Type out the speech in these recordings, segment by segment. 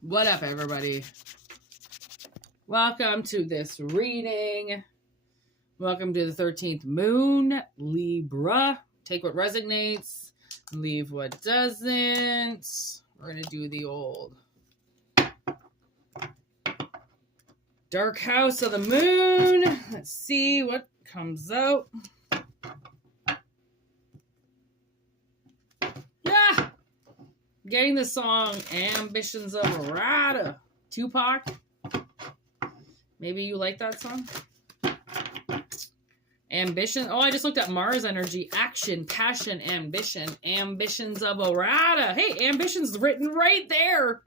What up, everybody? Welcome to this reading. Welcome to the 13th moon, Libra. Take what resonates, leave what doesn't. We're going to do the old dark house of the moon. Let's see what comes out. Yeah! Getting the song Ambitions of a Rider. Tupac. Maybe you like that song? Ambition. Oh, I just looked at Mars energy. Action, passion, ambition. Ambitions of a Rider. Hey, ambition's written right there.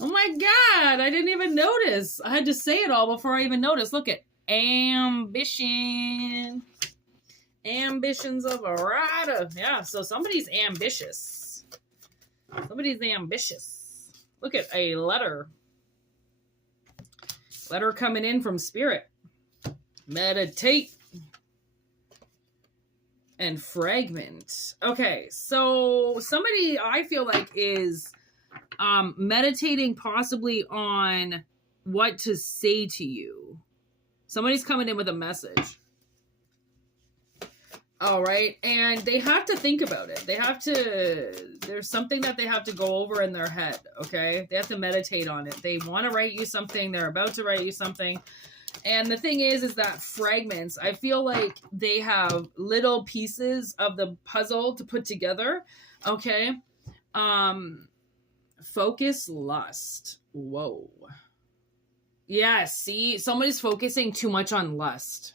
Oh my God. I didn't even notice. I had to say it all before I even noticed. Look at ambition. Ambitions of a Rider. Yeah, so somebody's ambitious. Somebody's ambitious. Look at a letter. Letter coming in from spirit. Meditate. And fragment. Okay, so somebody I feel like is meditating possibly on what to say to you. Somebody's coming in with a message. All right, and they have to think about it. They have to, there's something that they have to go over in their head, okay? They have to meditate on it. They want to write you something. They're about to write you something. And the thing is that fragments, I feel like they have little pieces of the puzzle to put together, okay? Focus, lust. Whoa. Yeah, see, somebody's focusing too much on lust.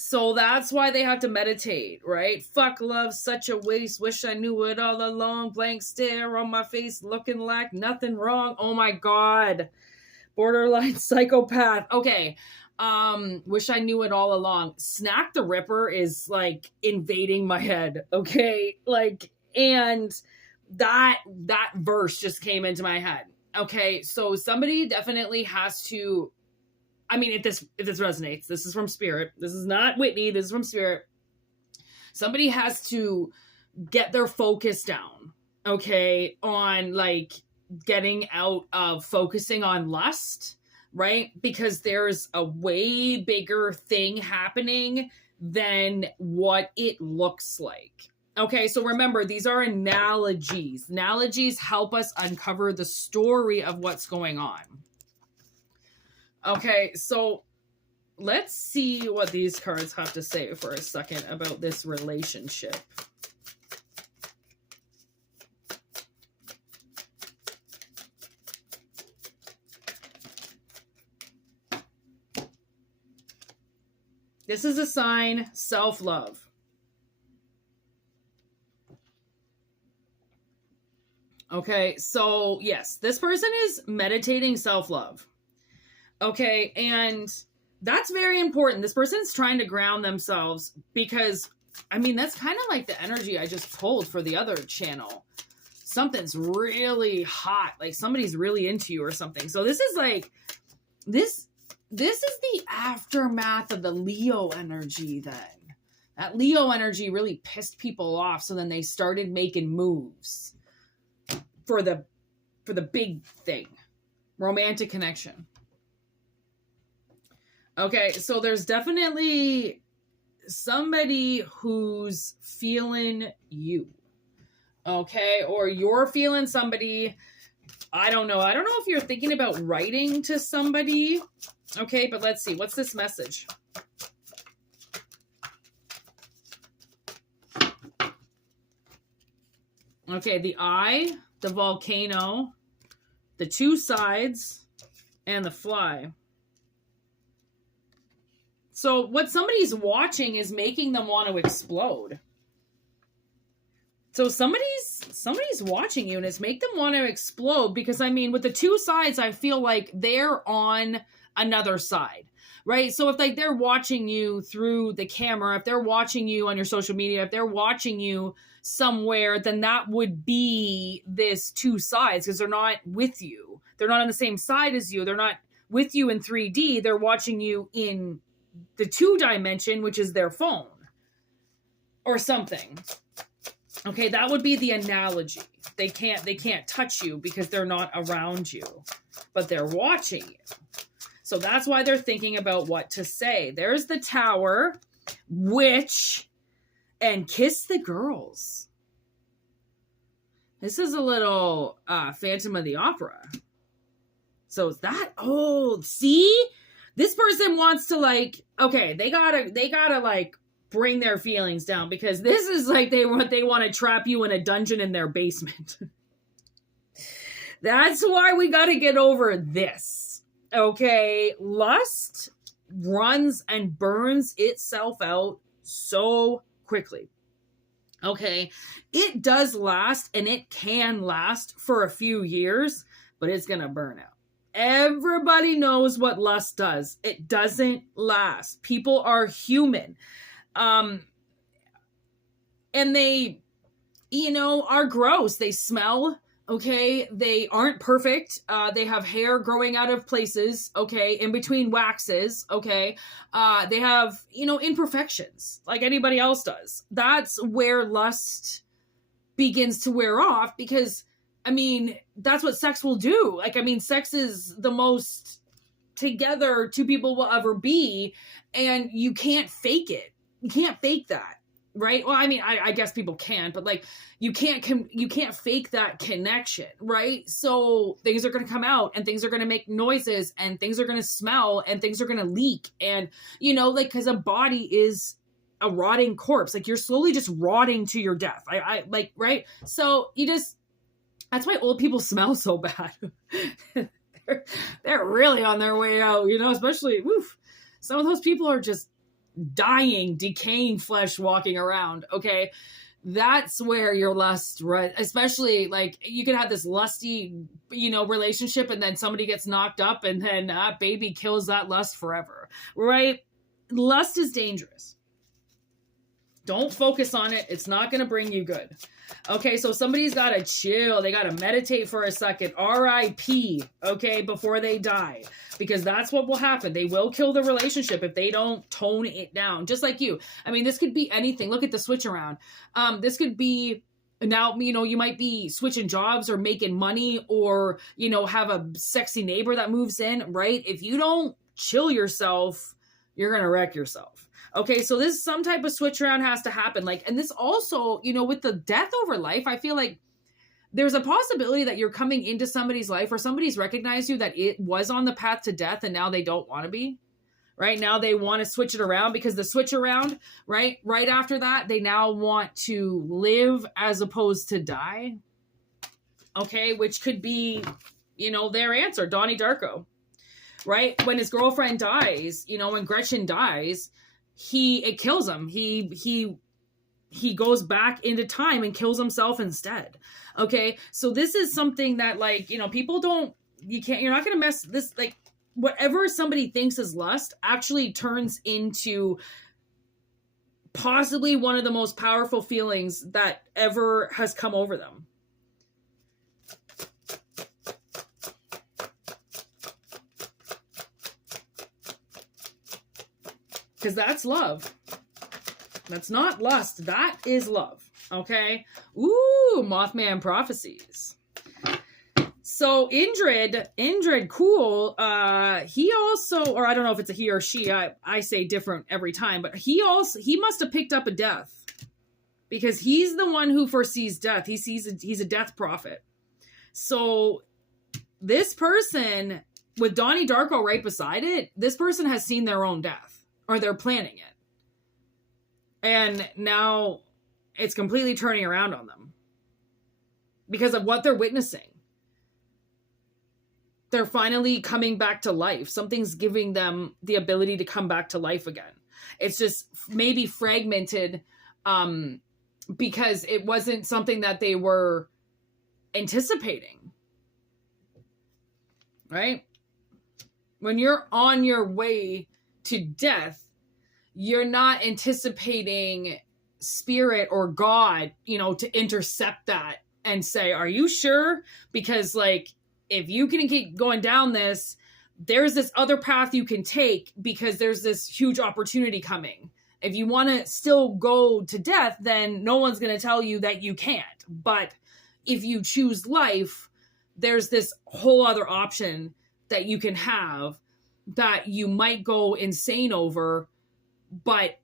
So that's why they have to meditate, right? Fuck love, such a waste. Wish I knew it all along. Blank stare on my face, looking like nothing wrong. Oh my God. Borderline psychopath. Okay. Wish I knew it all along. Snack the Ripper is like invading my head. Okay. Like, and that verse just came into my head. Okay. So somebody definitely has to, I mean, if this resonates, this is from spirit. This is not Whitney. This is from spirit. Somebody has to get their focus down. Okay. On like getting out of focusing on lust, right? Because there's a way bigger thing happening than what it looks like. Okay, so remember, these are analogies. Analogies help us uncover the story of what's going on. Okay, so let's see what these cards have to say for a second about this relationship. This is a sign, self-love. Okay, so yes, this person is meditating self-love. Okay, and that's very important. This person's trying to ground themselves because, I mean, that's kind of like the energy I just pulled for the other channel. Something's really hot, like somebody's really into you or something. So this is like, this is the aftermath of the Leo energy then. That Leo energy really pissed people off, so then they started making moves for the big thing. Romantic connection. Okay, so there's definitely somebody who's feeling you. Okay, or you're feeling somebody. I don't know. I don't know if you're thinking about writing to somebody. Okay, but let's see. What's this message? Okay, the eye, the volcano, the two sides, and the fly. So what somebody's watching is making them want to explode. So somebody's watching you and it's make them want to explode because, I mean, with the two sides, I feel like they're on another side, right? So if like they're watching you through the camera, if they're watching you on your social media, if they're watching you somewhere, then that would be this two sides because they're not with you. They're not on the same side as you. They're not with you in 3D. They're watching you in the 2 dimension, which is their phone or something. Okay, that would be the analogy. They can't touch you because they're not around you, but they're watching you. So that's why they're thinking about what to say. There's the Tower, Witch, and Kiss the Girls. This is a little Phantom of the Opera. So is that, oh, see? This person wants to like, okay, they gotta like bring their feelings down, because this is like they want to trap you in a dungeon in their basement. That's why we got to get over this. Okay, lust runs and burns itself out so quickly. Okay, it does last, and it can last for a few years, but it's gonna burn out. Everybody knows what lust does. It doesn't last. People are human. And they, are gross. They smell, okay? They aren't perfect. They have hair growing out of places, okay? In between waxes, okay? They have, imperfections like anybody else does. That's where lust begins to wear off, because, that's what sex will do. Like, sex is the most together two people will ever be, and you can't fake it. You can't fake that, right? Well, I guess people can, but like you can't fake that connection, right? So things are going to come out, and things are going to make noises, and things are going to smell, and things are going to leak, and because a body is a rotting corpse, like you're slowly just rotting to your death. Right? So that's why old people smell so bad. they're really on their way out, especially some of those people are just dying, decaying flesh walking around. Okay, that's where your lust, right? Especially like you could have this lusty, relationship, and then somebody gets knocked up, and then baby kills that lust forever, right? Lust is dangerous. Don't focus on it. It's not going to bring you good. Okay, so somebody's got to chill. They got to meditate for a second. R.I.P. Okay, before they die. Because that's what will happen. They will kill the relationship if they don't tone it down. Just like you. This could be anything. Look at the switch around. This could be now, you might be switching jobs or making money, or, have a sexy neighbor that moves in, right? If you don't chill yourself, you're going to wreck yourself. Okay, so this some type of switch around has to happen. And this also, with the death over life, I feel like there's a possibility that you're coming into somebody's life, or somebody's recognized you that it was on the path to death, and now they don't want to be. Right now they want to switch it around, because the switch around, right after that, they now want to live as opposed to die. Okay, which could be, their answer, Donnie Darko. Right? When his girlfriend dies, when Gretchen dies, it kills him. He goes back into time and kills himself instead. Okay. So this is something that people you're not going to mess this, whatever somebody thinks is lust actually turns into possibly one of the most powerful feelings that ever has come over them. Because that's love. That's not lust. That is love. Okay? Ooh, Mothman prophecies. So Indrid, cool. He also, or I don't know if it's a he or she. I say different every time, but he must have picked up a death, because he's the one who foresees death. He's a death prophet. So this person with Donnie Darko right beside it, this person has seen their own death. Or they're planning it. And now it's completely turning around on them. Because of what they're witnessing. They're finally coming back to life. Something's giving them the ability to come back to life again. It's just maybe fragmented because it wasn't something that they were anticipating. Right? When you're on your way to death, you're not anticipating spirit or God, to intercept that and say, are you sure? Because if you can keep going down this, there's this other path you can take, because there's this huge opportunity coming. If you want to still go to death, then no one's going to tell you that you can't. But if you choose life, there's this whole other option that you can have that you might go insane over, but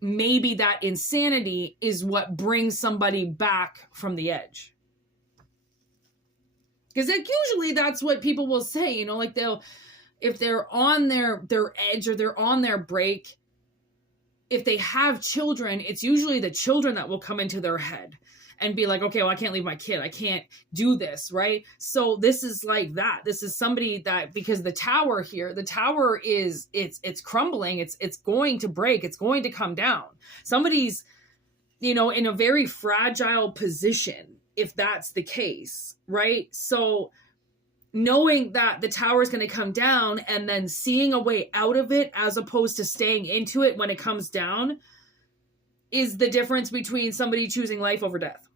maybe that insanity is what brings somebody back from the edge. Because like, usually that's what people will say, you know, like if they're on their edge or they're on their break, if they have children, it's usually the children that will come into their head and be like, okay, well, I can't leave my kid. I can't do this, right? So this is like that. This is somebody that, because the tower here, the tower is, it's crumbling. It's going to break. It's going to come down. Somebody's, you know, in a very fragile position, if that's the case, right? So knowing that the tower is going to come down and then seeing a way out of it as opposed to staying into it when it comes down is the difference between somebody choosing life over death.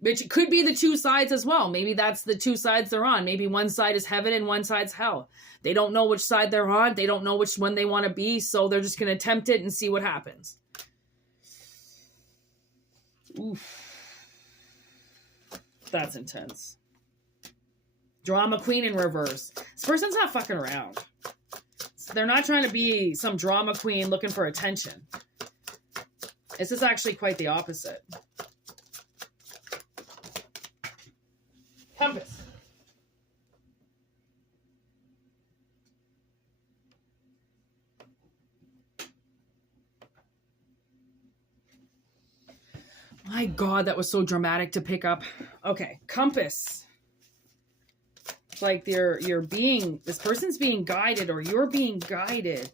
Which could be the two sides as well. Maybe that's the two sides they're on. Maybe one side is heaven and one side's hell. They don't know which side they're on. They don't know which one they want to be. So they're just going to attempt it and see what happens. Oof. That's intense. Drama queen in reverse. This person's not fucking around. They're not trying to be some drama queen looking for attention. This is actually quite the opposite. Compass. My God, that was so dramatic to pick up. Okay, compass. Like this person's being guided or you're being guided.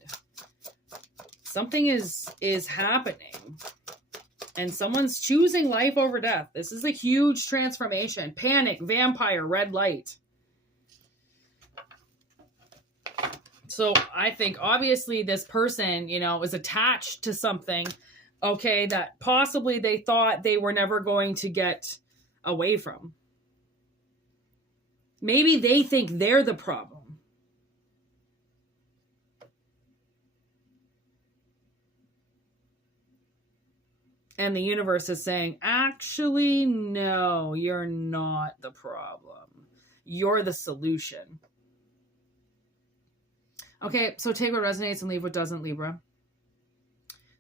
Something is happening. And someone's choosing life over death. This is a huge transformation. Panic, vampire, red light. So I think obviously this person, you know, is attached to something, okay, that possibly they thought they were never going to get away from. Maybe they think they're the problem. And the universe is saying, actually, no, you're not the problem. You're the solution. Okay, so take what resonates and leave what doesn't, Libra.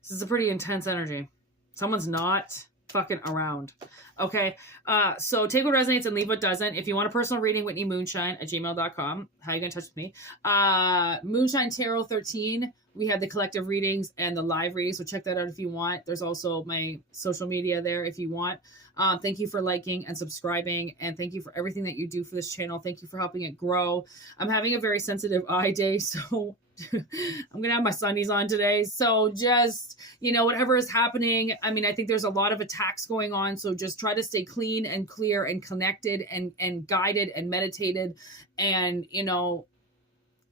This is a pretty intense energy. Someone's not fucking around. Okay, so take what resonates and leave what doesn't. If you want a personal reading, whitneymoonshine@gmail.com. How are you going to touch with me? Moonshine Tarot 13. We have the collective readings and the live readings, so check that out if you want. There's also my social media there if you want. Thank you for liking and subscribing, and thank you for everything that you do for this channel. Thank you for helping it grow. I'm having a very sensitive eye day, so I'm going to have my sunnies on today. So just, you know, whatever is happening, I mean, I think there's a lot of attacks going on, so just try to stay clean and clear and connected and guided and meditated, and, you know,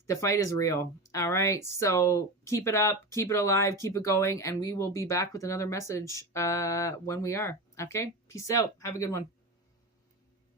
the fight is real. All right. So keep it up, keep it alive, keep it going. And we will be back with another message when we are. Okay. Peace out. Have a good one.